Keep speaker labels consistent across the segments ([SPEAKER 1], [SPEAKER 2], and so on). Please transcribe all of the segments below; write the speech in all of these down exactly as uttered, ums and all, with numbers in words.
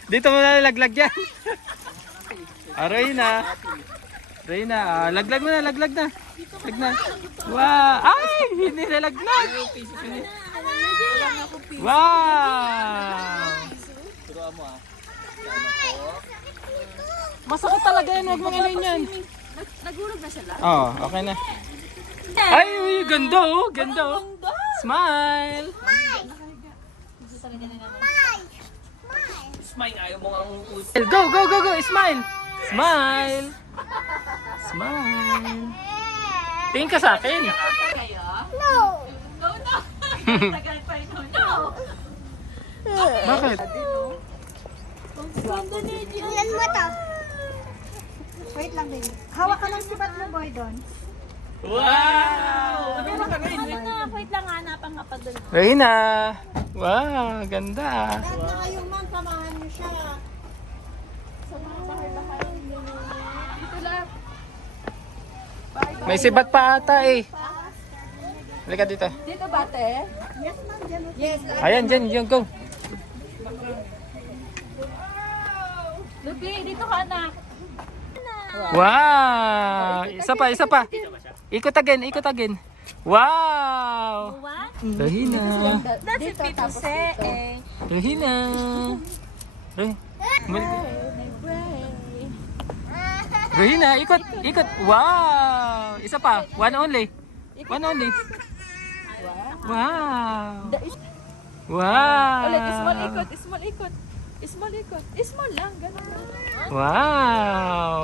[SPEAKER 1] Dito mo na laglag yan. Ah, Reyna. Reyna, ah, laglag mo na, laglag na. Lag na. Wow! Ay! Hindi na laglag. Wow!
[SPEAKER 2] Turuan mo ah.
[SPEAKER 1] Masakit talaga yan, huwag mong inayin yan.
[SPEAKER 3] Nagulog na sila.
[SPEAKER 1] Oo, oh, okay na. Ay, uy, ganda oh, ganda oh. Smile!
[SPEAKER 2] Smile, ayaw mo ang
[SPEAKER 1] Go, go, go, go, smile! Smile! Smile! Tingin ka sa akin.
[SPEAKER 3] Kayo?
[SPEAKER 4] No!
[SPEAKER 3] No, no. Tagal pa rin. No.
[SPEAKER 1] Bakit?
[SPEAKER 4] Ilan mo to? Wait lang, baby. Hawak ka ng sibat mo, boy, doon.
[SPEAKER 1] Wow!
[SPEAKER 3] Ano na, wait lang, hanapan nga pa doon.
[SPEAKER 1] Reyna! Wow, ganda.
[SPEAKER 4] Lahat na kayong ma'am, samahan niyo siya.
[SPEAKER 3] Sa mga bahay-bahay. Dito lang.
[SPEAKER 1] May sibat pa ata eh. Halika dito.
[SPEAKER 3] Dito ba, te?
[SPEAKER 4] Yes, ma'am. Dyan. Yes.
[SPEAKER 1] Ayan, dyan, dyan, go.
[SPEAKER 3] Lupi, dito ka na.
[SPEAKER 1] Wow! Isa pa, isa pa. Ikot again, ikot again. Wow!
[SPEAKER 3] What?
[SPEAKER 1] Reyna!
[SPEAKER 3] That's a bit to say, eh.
[SPEAKER 1] Reyna! Rey- Reyna, ikot, ikot. Wow! Isa pa, one only. One only. Wow! Wow!
[SPEAKER 3] Ulit, small ikot, small ikot. Small ikot. Small lang, ganun lang.
[SPEAKER 1] Wow!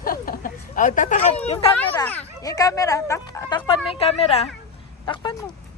[SPEAKER 3] Oh, tatakpan yung camera. Yung camera. Tak takpan mo yung camera. Takpan mo.